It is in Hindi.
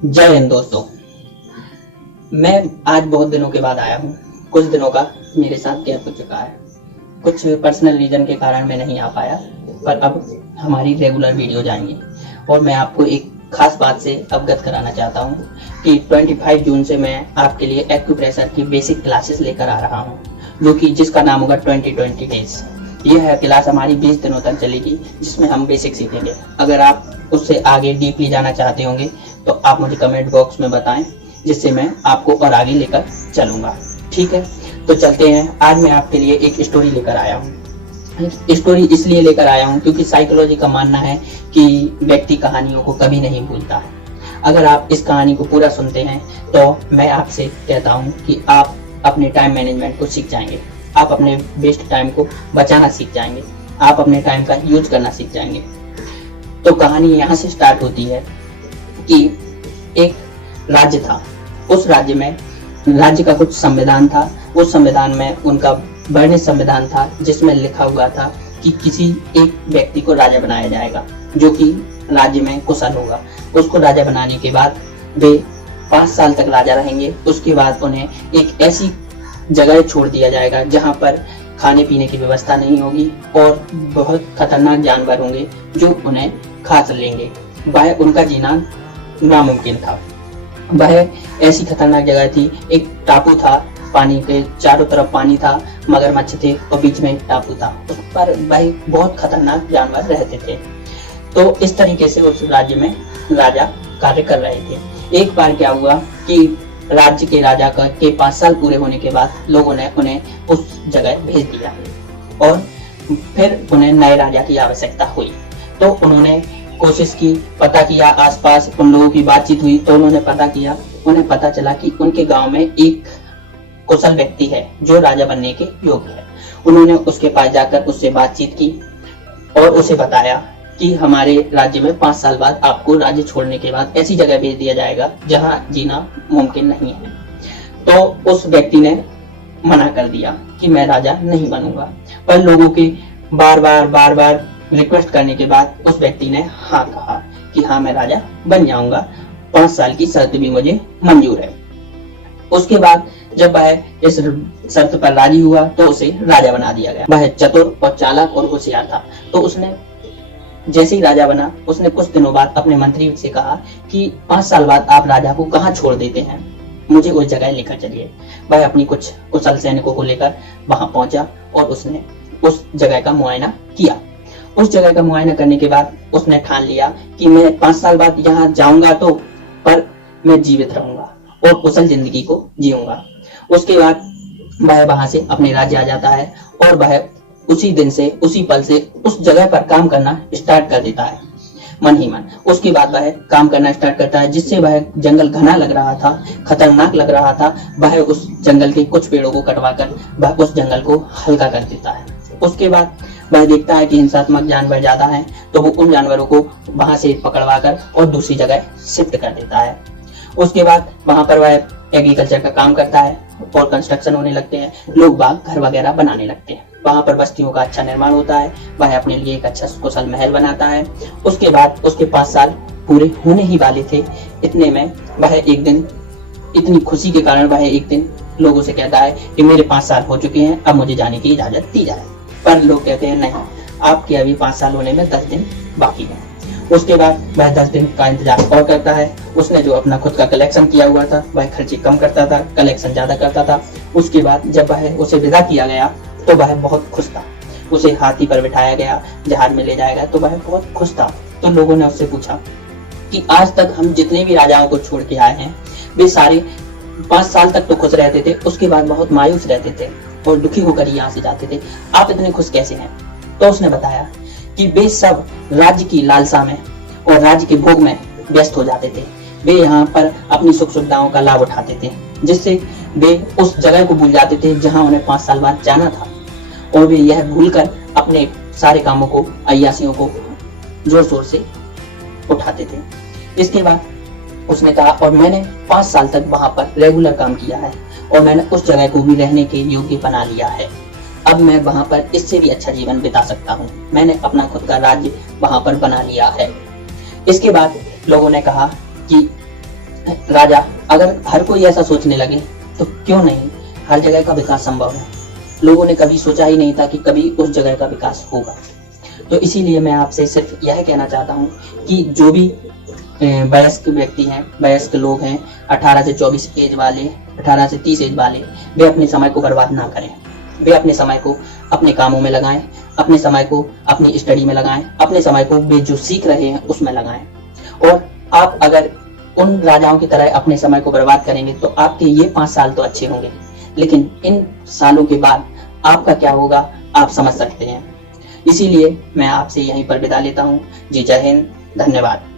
जय हिंद दोस्तों। मैं आज बहुत दिनों के बाद आया हूँ। कुछ दिनों का मेरे साथ गैप हो चुका है। कुछ पर्सनल रीजन के कारण मैं नहीं आ पाया, पर अब हमारी रेगुलर वीडियो जाएंगी और मैं आपको एक खास बात से अवगत कराना चाहता हूँ कि 25 जून से मैं आपके लिए एक्यूप्रेशर की बेसिक क्लासेस लेकर आ रहा हूँ, जो कि जिसका नाम होगा 2020 डेज। यह क्लास हमारी 20 दिनों तक चलेगी, जिसमें हम बेसिक सीखेंगे। अगर आप उससे आगे डीपली जाना चाहते होंगे तो आप मुझे कमेंट बॉक्स में बताएं, जिससे मैं आपको और आगे लेकर चलूंगा। ठीक है, तो चलते हैं। आज मैं आपके लिए एक स्टोरी लेकर आया हूँ। स्टोरी इसलिए लेकर आया हूँ क्योंकि साइकोलॉजी का मानना है कि व्यक्ति कहानियों को कभी नहीं भूलता है। अगर आप इस कहानी को पूरा सुनते हैं तो मैं आपसे कहता हूँ कि आप अपने टाइम मैनेजमेंट को सीख जाएंगे, आप अपने वेस्ट टाइम को बचाना सीख जाएंगे, आप अपने टाइम का यूज करना सीख जाएंगे। तो कहानी यहाँ से स्टार्ट होती है कि एक राज्य था। उस राज्य में राज्य का कुछ संविधान था। उस संविधान में उनका वर्णित संविधान था, जिसमें लिखा हुआ था कि किसी एक व्यक्ति को राजा बनाया जाएगा जो कि राज्य में कुशल होगा। उसको राजा बनाने के बाद वे 5 साल तक राजा रहेंगे। उसके बाद उन्हें एक ऐसी जगह छोड़ दिया जाएगा जहां पर खाने पीने की व्यवस्था नहीं होगी और बहुत खतरनाक जानवर होंगे जो उन्हें खा लेंगे। वह उनका जीना नामुमकिन था। वह ऐसी खतरनाक जगह थी। एक टापू था, पानी के चारों तरफ पानी था, मगरमच्छ थे और बीच में एक टापू था। उस पर वह बहुत खतरनाक जानवर रहते थे। तो इस तरीके से उस राज्य में राजा कार्य कर रहे थे। एक बार क्या हुआ कि राज्य के राजा के 5 साल पूरे होने के बाद लोगों ने उन्हें उस जगह भेज दिया और फिर उन्हें नए राजा की आवश्यकता हुई। तो उन्होंने कोशिश की, पता किया, आसपास उन लोगों की बातचीत हुई तो उन्होंने पता किया। उन्हें पता चला कि उनके गांव में एक कुशल व्यक्ति है जो राजा बनने के योग्य है। उन्होंने उसके पास जाकर उससे बातचीत की और उसे बताया कि हमारे राज्य में 5 साल बाद आपको राज्य छोड़ने के बाद ऐसी जगह भेज दिया जाएगा जहां जीना मुमकिन नहीं है। तो उस व्यक्ति ने मना कर दिया कि मैं राजा नहीं बनूंगा। पर लोगों के बार बार रिक्वेस्ट करने के बाद उस व्यक्ति ने हाँ कहा कि हाँ मैं राजा बन जाऊंगा, 5 साल की शर्त भी मुझे मंजूर है। उसके बाद जब वह इस शर्त पर राजी हुआ तो उसे राजा बना दिया गया। वह चतुर और चालाक और होशियार था। तो उसने जैसे ही राजा बना, उसने कुछ दिनों बाद अपने मंत्री से कहा कि 5 साल बाद आप राजा को कहाँ छोड़ देते हैं, मुझे उस जगह लेकर चलिए। वह अपनी कुछ कुशल सैनिकों को लेकर वहां पहुंचा और उसने उस जगह का मुआयना किया। उस जगह का मुआयना करने के बाद उसने ठान लिया कि मैं 5 साल बाद यहाँ जाऊंगा तो पर मैं जीवित रहूंगा और कुशल जिंदगी को जीऊंगा। उसके बाद वह वहां से अपने राज्य आ जाता है और वह उसी दिन से, उसी पल से उस जगह पर काम करना स्टार्ट कर देता है मन ही मन। उसके बाद वह काम करना स्टार्ट करता है, जिससे वह जंगल घना लग रहा था, खतरनाक लग रहा था। वह उस जंगल के कुछ पेड़ों को कटवाकर वह उस जंगल को हल्का कर देता है। उसके बाद वह देखता है कि हिंसात्मक जानवर ज्यादा हैं, तो वो उन जानवरों को वहां से पकड़वाकर और दूसरी जगह शिफ्ट कर देता है। उसके बाद वहां पर वह एग्रीकल्चर का काम करता है और कंस्ट्रक्शन होने लगते हैं, लोग बाग घर वगैरह बनाने लगते हैं। वहां पर बस्तियों का अच्छा निर्माण होता है। वह अपने लिए एक अच्छा कुशल महल बनाता है। उसके बाद उसके 5 साल पूरे होने ही वाले थे। इतने में वह एक दिन, इतनी खुशी के कारण वह एक दिन लोगों से कहता है कि मेरे 5 साल हो चुके हैं, अब मुझे जाने की इजाजत दी जाए। पर लोग कहते हैं नहीं, आपके अभी 5 साल होने में 10 दिन बाकी है। उसके बाद वह 10 दिन का इंतजार और करता है। उसने जो अपना खुद का कलेक्शन किया हुआ था वह खर्चे कम करता था, कलेक्शन ज्यादा करता था। उसके बाद जब वह उसे विदा किया गया तो वह बहुत खुश था। उसे हाथी पर बिठाया गया, जहाज में ले जाएगा, तो वह बहुत खुश था। तो लोगों ने उससे पूछा कि आज तक हम जितने भी राजाओं को छोड़ के आए हैं वे सारे 5 साल तक तो खुश रहते थे, उसके बाद बहुत मायूस रहते थे और दुखी होकर यहाँ से जाते थे, आप इतने खुश कैसे हैं? तो उसने बताया कि वे सब राज्य की लालसा में और राज्य के भोग में व्यस्त हो जाते थे। वे यहाँ पर अपनी सुख सुविधाओं का लाभ उठाते थे, जिससे वे उस जगह को भूल जाते थे जहां उन्हें 5 साल बाद जाना था, और वे यह भूलकर अपने सारे कामों को, अय्यासियों को जोर शोर से उठाते थे। इसके बाद उसने कहा और मैंने 5 साल तक वहां पर रेगुलर काम किया है और मैंने उस जगह को भी रहने के योग्य बना लिया है। अब मैं वहां पर इससे भी अच्छा जीवन बिता सकता हूँ। मैंने अपना खुद का राज्य वहां पर बना लिया है। इसके बाद लोगों ने कहा कि राजा, अगर हर कोई ऐसा सोचने लगे तो क्यों नहीं हर जगह का विकास संभव है। लोगों ने कभी सोचा ही नहीं था कि कभी उस जगह का विकास होगा। तो इसीलिए मैं आपसे सिर्फ यह कहना चाहता हूँ कि जो भी वयस्क व्यक्ति हैं, वयस्क लोग हैं, 18 से 24 एज वाले, 18 से 30 एज वाले, वे अपने समय को बर्बाद ना करें। वे अपने समय को अपने कामों में लगाएं, अपने समय को अपनी स्टडी में लगाएं, अपने समय को वे जो सीख रहे हैं उसमें लगाएं। और आप अगर उन राजाओं की तरह अपने समय को बर्बाद करेंगे तो आपके ये 5 साल तो अच्छे होंगे, लेकिन इन सालों के बाद आपका क्या होगा आप समझ सकते हैं। इसीलिए मैं आपसे यहीं पर विदा लेता हूँ। जी जय हिंद, धन्यवाद।